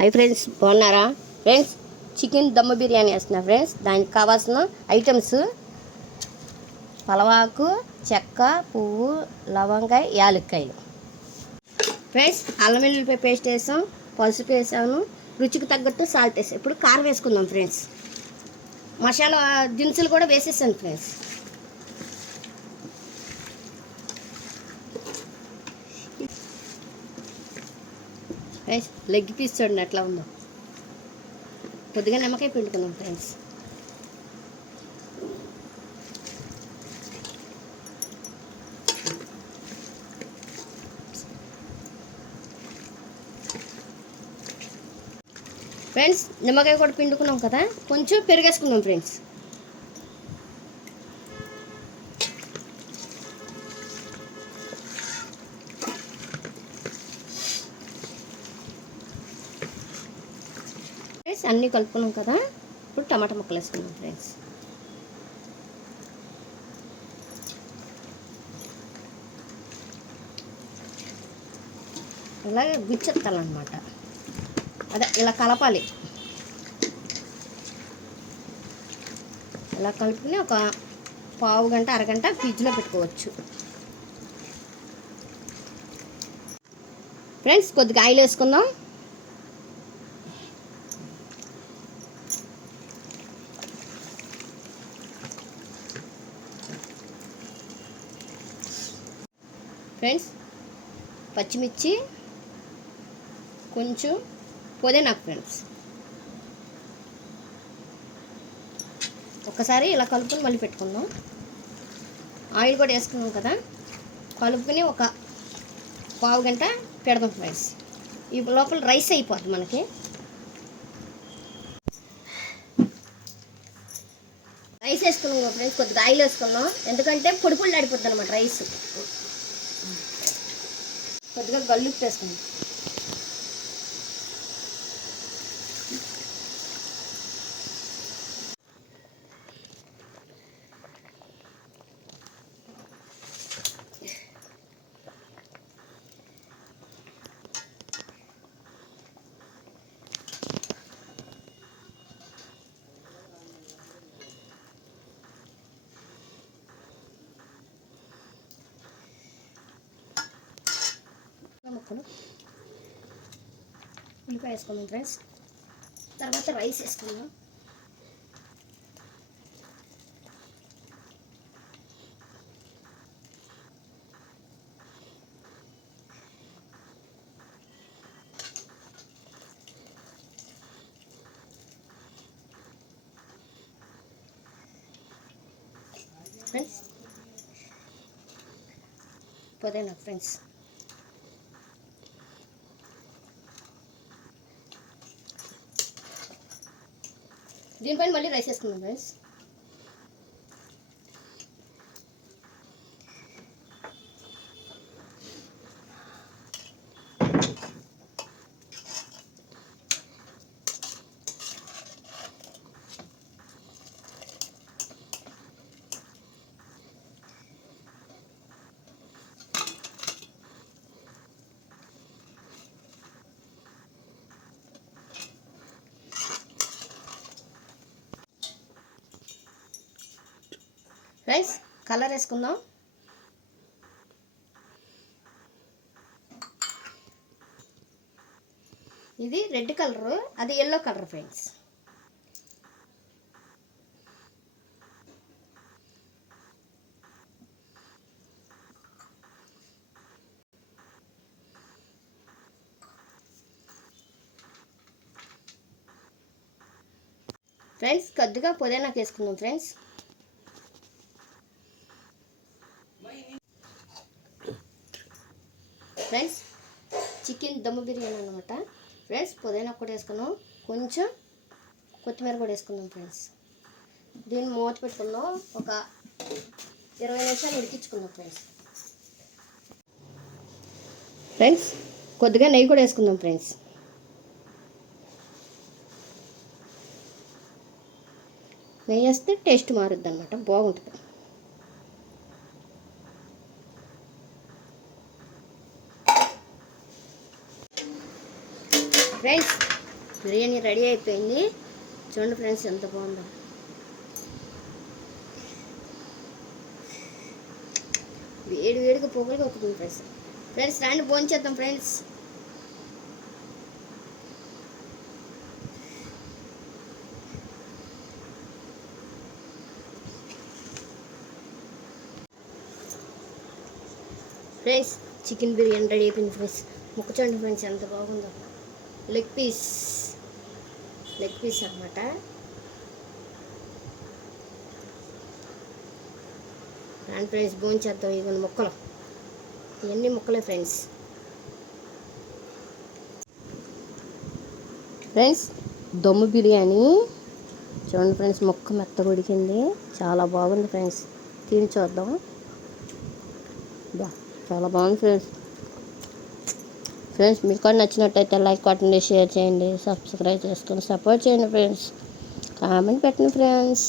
Hi friends, బాగున్నారా friends? Chicken dum బిర్యానీ వేస్తున్నా ఫ్రెండ్స్. దానికి కావాల్సిన ఐటమ్స్: పలవాకు, చెక్క, పువ్వు, లవంగాయ, యాలక్కాయలు. ఫ్రెండ్స్, అల్లం వెల్లుల్లిపాయ పేస్ట్ వేసాం, పసుపు వేసాను, రుచికి తగ్గట్టు సాల్ట్ వేసాం. ఇప్పుడు కారం వేసుకుందాం ఫ్రెండ్స్. మసాలా దినుసులు కూడా వేసేసాను ఫ్రెండ్స్. ఫ్రెండ్స్, లెగ్ పీస్ చూడండి ఎట్లా ఉందో. కొద్దిగా నిమ్మకాయ పిండుకుందాం ఫ్రెండ్స్. ఫ్రెండ్స్, నిమ్మకాయ కూడా పిండుకున్నాం కదా, కొంచెం పెరిగేసుకుందాం ఫ్రెండ్స్. ఫ్రెండ్స్, అన్నీ కలుపుకున్నాం కదా, ఇప్పుడు టమాటా ముక్కలు వేసుకుందాం ఫ్రెండ్స్. ఇలాగే గుచ్చెత్తాలన్నమాట. అదే ఇలా కలపాలి. ఇలా కలుపుకుని ఒక పావు గంట అరగంట ఫ్రిడ్జ్లో పెట్టుకోవచ్చు. ఫ్రెండ్స్, కొద్దిగా ఆయిల్ వేసుకుందాం. ఫ్రెండ్స్, పచ్చిమిర్చి, కొంచెం పుదీనాకు ఫ్రెండ్స్. ఒకసారి ఇలా కలుపుకొని మళ్ళీ పెట్టుకుందాం. ఆయిల్ కూడా వేసుకున్నాం కదా, కలుపుకొని ఒక పావు గంట పెడదాం ఫ్రెండ్స్. ఈ లోపల రైస్ అయిపోద్ది మనకి. రైస్ వేసుకున్నాం ఫ్రెండ్స్. కొద్దిగా ఆయిల్ వేసుకున్నాం, ఎందుకంటే పొడి పొడి ఆడిపోద్ది అనమాట రైస్. కొద్దిగా గల్లుప్పు వేసుకున్నాం. ముక్కలు ఉల్లిపాయ వేసుకుందాం ఫ్రెండ్స్. తర్వాత రైస్ వేసుకుందాం. ఫ్రెండ్స్, పుదీనా ఫ్రెండ్స్. దీనిపైన మళ్ళీ రైస్ వేసుకుందాం ఫ్రెండ్స్. ఫ్రెండ్స్, కలర్ వేసుకుందాం. ఇది రెడ్ కలరు, అది ఎల్లో కలర్ ఫ్రెండ్స్. ఫ్రెండ్స్, కొద్దిగా పుదీనాకు వేసుకుందాం friends. Friends, chicken dum biryani అనమాట ఫ్రెండ్స్. పుదీనా కూడా వేసుకున్నాం, కొంచెం కొత్తిమీర కూడా వేసుకుందాం ఫ్రెండ్స్. దీన్ని మూత పెట్టుకుందాం, ఒక 20 నిమిషాలు ఉడికించుకుందాం ఫ్రెండ్స్. ఫ్రెండ్స్, కొద్దిగా నెయ్యి కూడా వేసుకుందాం ఫ్రెండ్స్. నెయ్యి వేస్తే టేస్ట్ మారుద్ది అనమాట, బాగుంటుంది. ఫ్రెండ్స్, బిర్యానీ రెడీ అయిపోయింది. చూడండి ఫ్రెండ్స్ ఎంత బాగుందో. వేడి వేడిగా పొగలుగా అవుతుంది ఫ్రెండ్స్. ఫ్రెండ్స్ రాండి భోంచేద్దాం friends. Friends chicken biryani ready అయిపోయింది ఫ్రెండ్స్. ముక్క చూడండి ఫ్రెండ్స్ ఎంత బాగుందో. లెగ్ పీస్ అన్నమాట. అండ్ ఫ్రెండ్స్ భోంచేద్దాం. ఇవన్నీ ముక్కలు, ఇవన్నీ ముక్కలే ఫ్రెండ్స్. ఫ్రెండ్స్ దమ్ము బిర్యానీ చూడండి ఫ్రెండ్స్, ముక్క మెత్తగా ఉడికింది, చాలా బాగుంది ఫ్రెండ్స్. తిని చూద్దాం. చాలా బాగుంది ఫ్రెండ్స్. మీకు కూడా నచ్చినట్టయితే లైక్ కొట్టండి, షేర్ చేయండి, సబ్స్క్రైబ్ చేసుకొని సపోర్ట్ చేయండి ఫ్రెండ్స్. కామెంట్ పెట్టండి ఫ్రెండ్స్.